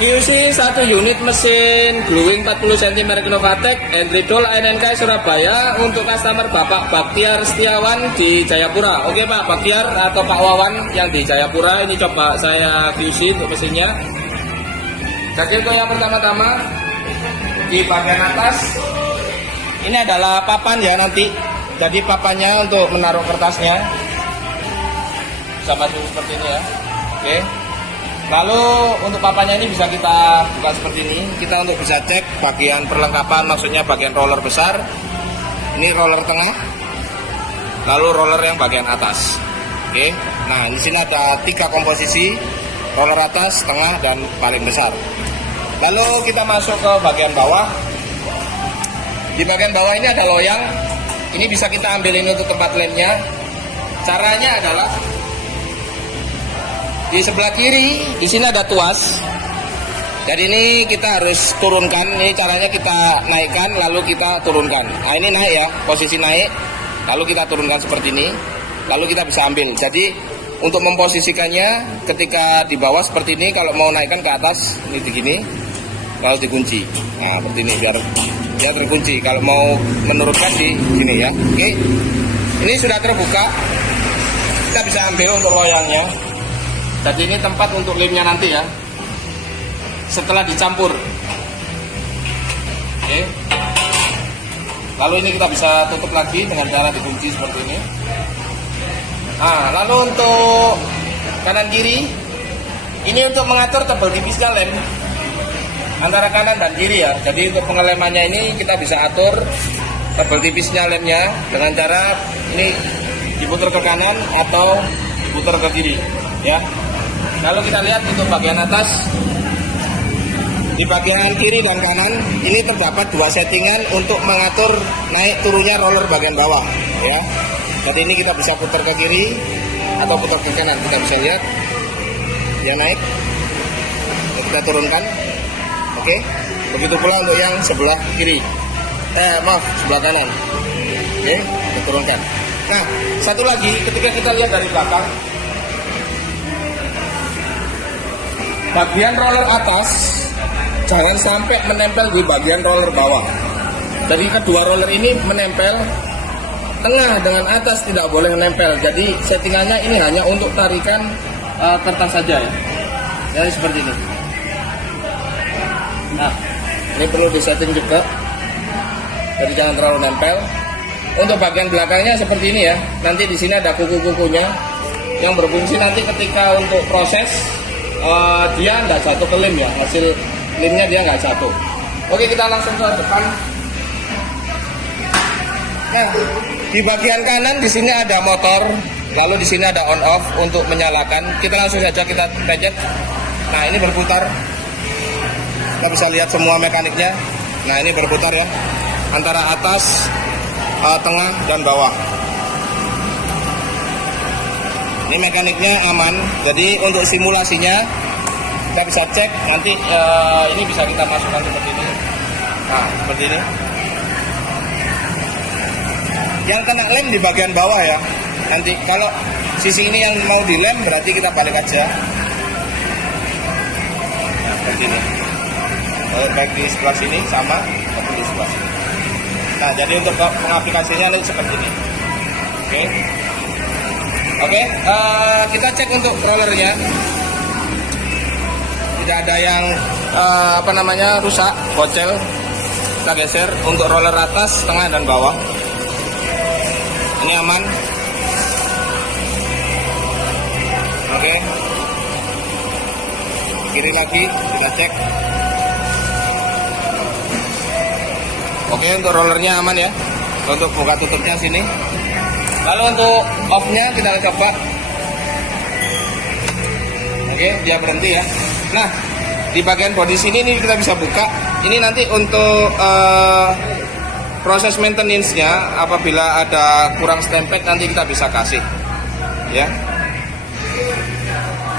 QC 1 unit mesin gluing 40 cm Novatec Endridol ANNK Surabaya untuk customer Bapak Baktiar Setiawan di Jayapura. Oke Pak Baktiar atau Pak Wawan yang di Jayapura, ini coba saya QC untuk mesinnya. Jadi untuk yang pertama-tama di bagian atas ini adalah papan ya nanti. Jadi papannya untuk menaruh kertasnya sama seperti ini ya. Oke. Lalu untuk papannya ini bisa kita buka seperti ini. Kita untuk bisa cek bagian perlengkapan, maksudnya bagian roller besar. Ini roller tengah. Lalu roller yang bagian atas. Oke. Nah, di sini ada 3 komposisi, roller atas, tengah, dan paling besar. Lalu kita masuk ke bagian bawah. Di bagian bawah ini ada loyang. Ini bisa kita ambil ini untuk tempat lemnya. Caranya adalah di sebelah kiri, di sini ada tuas. Jadi ini kita harus turunkan. Ini caranya kita naikkan, lalu kita turunkan. Nah ini naik ya, posisi naik. Lalu kita turunkan seperti ini. Lalu kita bisa ambil. Jadi untuk memposisikannya, ketika di bawah seperti ini, kalau mau naikkan ke atas, ini begini, lalu dikunci. Nah seperti ini biar dia terkunci. Kalau mau menurunkan di sini ya. Oke. Ini sudah terbuka. Kita bisa ambil untuk loyangnya. Jadi ini tempat untuk lemnya nanti ya, setelah dicampur. Oke. Lalu ini kita bisa tutup lagi dengan cara dikunci seperti ini. Nah, lalu untuk kanan kiri, ini untuk mengatur tebal tipisnya lem antara kanan dan kiri ya. Jadi untuk pengelemannya ini kita bisa atur tebal tipisnya lemnya dengan cara ini diputar ke kanan atau diputar ke kiri ya. Lalu kita lihat untuk bagian atas, di bagian kiri dan kanan ini terdapat 2 settingan untuk mengatur naik turunnya roller bagian bawah ya. Jadi ini kita bisa putar ke kiri atau putar ke kanan. Kita bisa lihat yang naik, kita turunkan. Oke. Begitu pula untuk yang sebelah kiri, sebelah kanan. Oke, kita turunkan. Nah, satu lagi ketika kita lihat dari belakang, bagian roller atas jangan sampai menempel di bagian roller bawah. Jadi kedua roller ini menempel, tengah dengan atas tidak boleh menempel. Jadi settingannya ini hanya untuk tarikan kertas saja ya. Jadi seperti ini. Nah, ini perlu disetting juga. Jadi jangan terlalu nempel. Untuk bagian belakangnya seperti ini ya. Nanti di sini ada kuku-kukunya yang berfungsi nanti ketika untuk proses dia nggak jatuh ke lem ya, hasil lemnya dia nggak jatuh. Oke, kita langsung ke depan. Nah, di bagian kanan di sini ada motor, lalu di sini ada on off untuk menyalakan. Kita langsung saja kita pencet. Nah ini berputar, kita bisa lihat semua mekaniknya. Nah ini berputar ya, antara atas, tengah dan bawah. Ini mekaniknya aman, jadi untuk simulasinya kita bisa cek nanti. Ini bisa kita masukkan seperti ini. Nah, seperti ini. Yang kena lem di bagian bawah ya. Nanti kalau sisi ini yang mau dilem berarti kita balik aja. Nah, seperti ini. Baik di sebelah sini sama maupun di sebelah sini. Nah, jadi untuk pengaplikasinya nanti seperti ini. Oke. Oke, kita cek untuk rollernya. Tidak ada yang rusak, bocel. Kita geser untuk roller atas, tengah dan bawah. Ini aman. Oke. Kiri lagi, kita cek. Oke, untuk rollernya aman ya. Untuk buka tutupnya sini. Lalu untuk off-nya kita coba. Oke, dia berhenti ya. Nah, di bagian bodi sini ini kita bisa buka. Ini nanti untuk proses maintenance-nya, apabila ada kurang stempel nanti kita bisa kasih. Ya.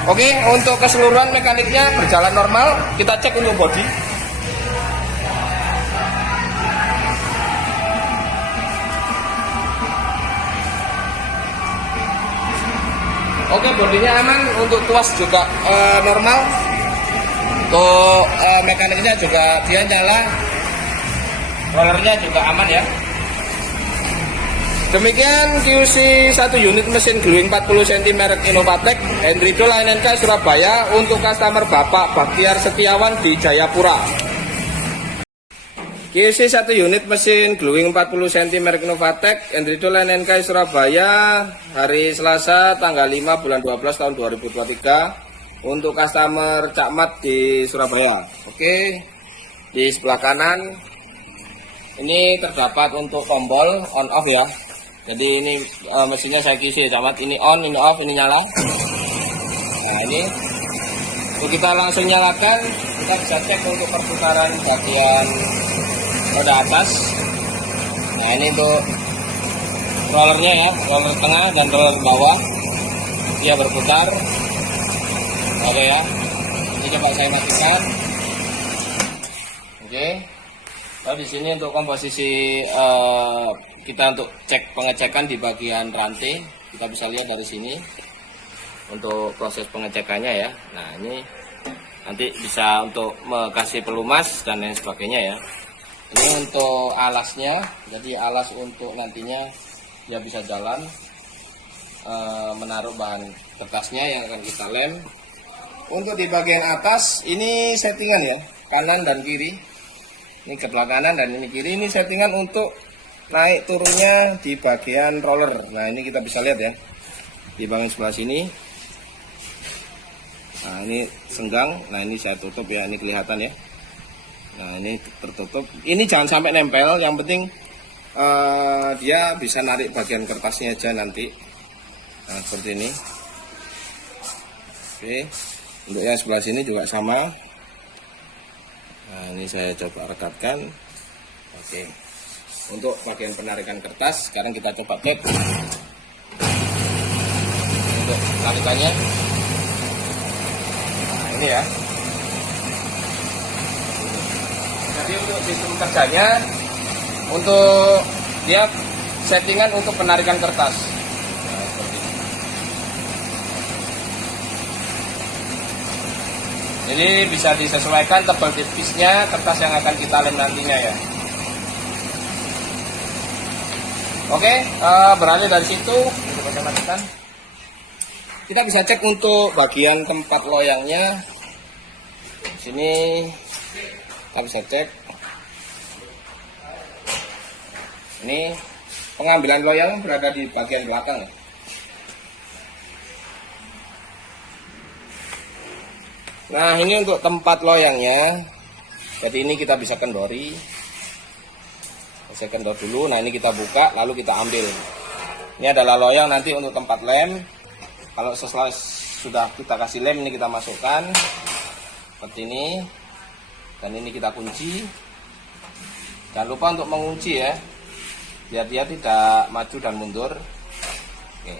Oke, untuk keseluruhan mekaniknya berjalan normal. Kita cek untuk bodi. Oke, bodinya aman, untuk tuas juga normal. Untuk mekaniknya juga dia nyala, rollernya juga aman ya. Demikian QC 1 unit mesin gluing 40 cm merek Innovatek Hendrido NNK Surabaya untuk customer Bapak Baktiar Setiawan di Jayapura. QC 1 unit mesin gluing 40 cm merek Innovatek Hendrido NNK Surabaya hari Selasa tanggal 5 bulan 12 tahun 2023 untuk customer Cakmat di Surabaya. Oke, di sebelah kanan ini terdapat untuk tombol on off ya. Jadi ini mesinnya saya kisi ya, Cakmat. Ini on, ini off, ini nyala. Nah ini untuk kita langsung nyalakan, kita bisa cek untuk perputaran bagian roda atas. Nah ini untuk rollernya ya, roller tengah dan roller bawah, dia berputar. Oke ya, ini coba saya matikan. Oke, lalu di sini untuk komposisi kita untuk cek pengecekan di bagian rantai, kita bisa lihat dari sini untuk proses pengecekannya ya. Nah ini nanti bisa untuk kasih pelumas dan lain sebagainya ya. Ini untuk alasnya, jadi alas untuk nantinya dia bisa jalan menaruh bahan kertasnya yang akan kita lem. Untuk di bagian atas ini settingan ya, kanan dan kiri. Ini sebelah kanan dan ini kiri, ini settingan untuk naik turunnya di bagian roller. Nah ini kita bisa lihat ya di bagian sebelah sini. Nah ini senggang, nah ini saya tutup ya, ini kelihatan ya. Nah ini tertutup, ini jangan sampai nempel, yang penting dia bisa narik bagian kertasnya aja nanti. Nah seperti ini. Oke, untuk yang sebelah sini juga sama. Nah ini saya coba rekatkan. Oke, untuk bagian penarikan kertas sekarang kita coba cek untuk tarikannya. Nah ini ya, jadi untuk sistem kerjanya, untuk dia settingan untuk penarikan kertas. Nah, seperti ini. Jadi bisa disesuaikan tebal tipisnya kertas yang akan kita lem nantinya ya. Oke, beralih dari situ untuk matikan. Kita bisa cek untuk bagian tempat loyangnya. Di sini kita bisa cek. Ini pengambilan loyang berada di bagian belakang. Nah, ini untuk tempat loyangnya. Jadi ini kita bisa kendori. Saya kendor dulu. Nah ini kita buka lalu kita ambil. Ini adalah loyang nanti untuk tempat lem. Kalau setelah sudah kita kasih lem, ini kita masukkan seperti ini, dan ini kita kunci. Jangan lupa untuk mengunci ya, biar dia tidak maju dan mundur. Oke.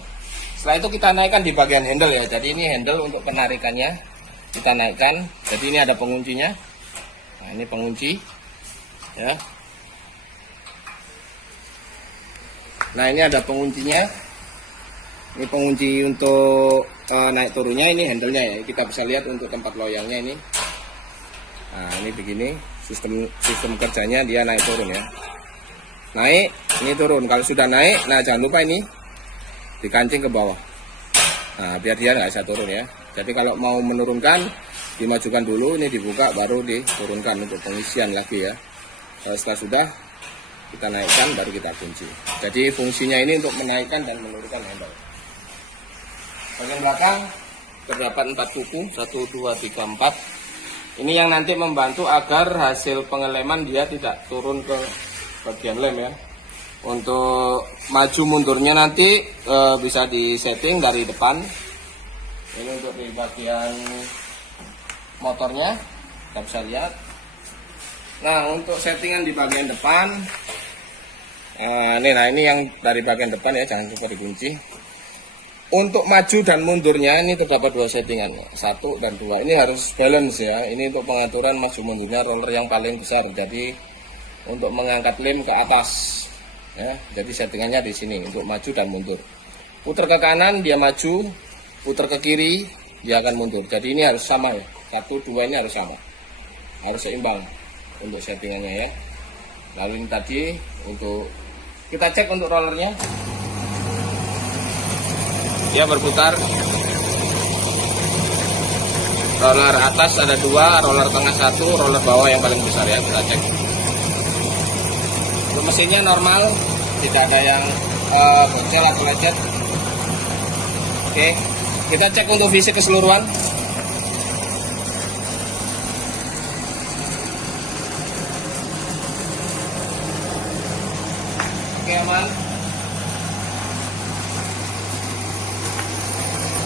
Setelah itu kita naikkan di bagian handle ya. Jadi ini handle untuk penarikannya kita naikkan. Jadi ini ada penguncinya. Nah ini pengunci ya. Nah ini ada penguncinya. Ini pengunci untuk naik turunnya, ini handle-nya ya. Kita bisa lihat untuk tempat loyangnya ini. Nah ini begini sistem kerjanya, dia naik turun ya. Naik, ini turun. Kalau sudah naik, nah jangan lupa ini dikancing ke bawah. Nah biar dia nggak bisa turun ya. Jadi kalau mau menurunkan, dimajukan dulu, ini dibuka baru diturunkan untuk pengisian lagi ya. Setelah sudah kita naikkan baru kita kunci. Jadi fungsinya ini untuk menaikkan dan menurunkan handle. Bagian belakang terdapat 4 kuku, 1, 2, 3, 4. Ini yang nanti membantu agar hasil pengeleman dia tidak turun ke bagian lem ya. Untuk maju mundurnya nanti bisa disetting dari depan. Ini untuk di bagian motornya kita bisa lihat. Nah untuk settingan di bagian depan, nah ini yang dari bagian depan ya, jangan lupa dikunci. Untuk maju dan mundurnya ini terdapat 2 settingan, 1 dan 2. Ini harus balance ya. Ini untuk pengaturan maju mundurnya roller yang paling besar. Jadi untuk mengangkat lem ke atas ya. Jadi settingannya di sini untuk maju dan mundur. Putar ke kanan dia maju, putar ke kiri dia akan mundur. Jadi ini harus sama ya. 1, 2 ini harus sama, harus seimbang untuk settingannya ya. Lalu ini tadi untuk kita cek untuk rollernya, dia berputar. Roller atas ada 2, roller tengah 1, roller bawah yang paling besar ya, kita cek. Untuk mesinnya normal, tidak ada yang bocel atau lecet. Oke, kita cek untuk visi keseluruhan. Oke, aman.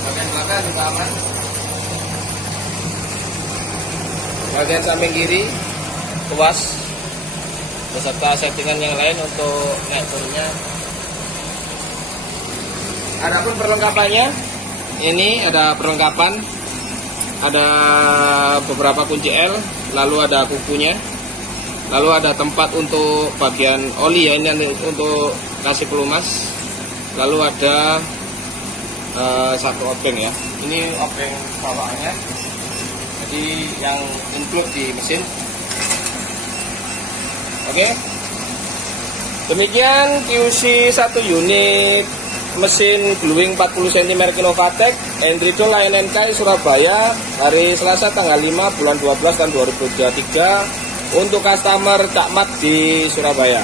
Bagian belakang juga aman. Bagian samping kiri puas beserta settingan yang lain untuk naik turunnya. Adapun perlengkapannya, ini ada perlengkapan, ada beberapa kunci L, lalu ada kukunya, lalu ada tempat untuk bagian oli ya, ini untuk kasih pelumas, lalu ada satu obeng ya, ini obeng bawaannya, jadi yang include di mesin. Oke, demikian QC 1 unit mesin gluing 40 cm merek Innovatek Endrido Lion NK Surabaya hari Selasa tanggal 5 bulan 12 tahun 2023 untuk customer Cak Mat di Surabaya.